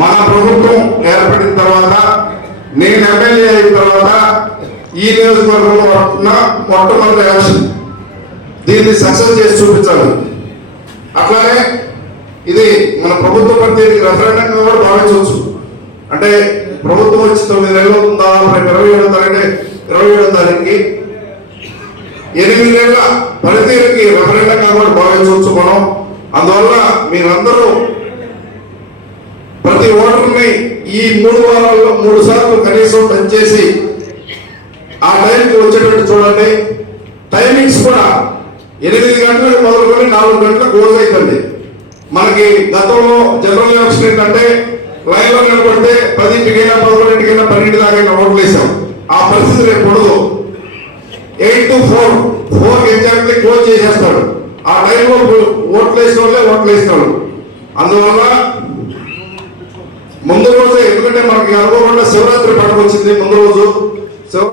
మన ప్రభుత్వం ఏర్పడిన తర్వాత నేను ఎమ్మెల్యే అయిన తర్వాత ఈ నియోజకవర్గంలో ఉన్న మొట్టమొదటి ఎలక్షన్ దీన్ని సక్సెస్ చేసి చూపించాలి. అట్లానే ఇది మన ప్రభుత్వ ప్రత్యేక రెఫరెండంగా కూడా భావించవచ్చు. అంటే ప్రభుత్వం వచ్చి తొమ్మిది నెలలు దాదాపు ఇరవై ఏడో తారీఖు ఇరవై ఏడో తారీఖుకి. ఎనిమిది నెలల పనితీరుకి రెఫరెండంగా కూడా భావించవచ్చు మనం. అందువల్ల మీరందరూ ప్రతి ఈ మూడు వారాల్లో మూడు సార్లు కనీసం టచ్ చేసి ఆ టైంకి వచ్చేటట్టు చూడండి. టైమింగ్స్ కూడా ఎనిమిది గంటలకు మొదలుకొని నాలుగు గంటలకు క్లోజ్ అవుతుంది మనకి గతంలో జనరల్ ఎలక్షన్ ఏంటంటే లైన్లో నిలబడితే పదింటికైనా పదకొండింటికైనా పన్నెండు దాకా ఓట్లు వేసాం ఆ పరిస్థితి రేపు ఉండదు. Eight to four. Four exactly close చేసేస్తాడు. ఆ టైంలో ఓట్లు వేసిన వాళ్ళే ఓట్లు వేసిన అందువల్ల ఎందుకంటే మనకి అనుకోకుండా శివరాత్రి పండుగ వచ్చింది ముందు రోజు.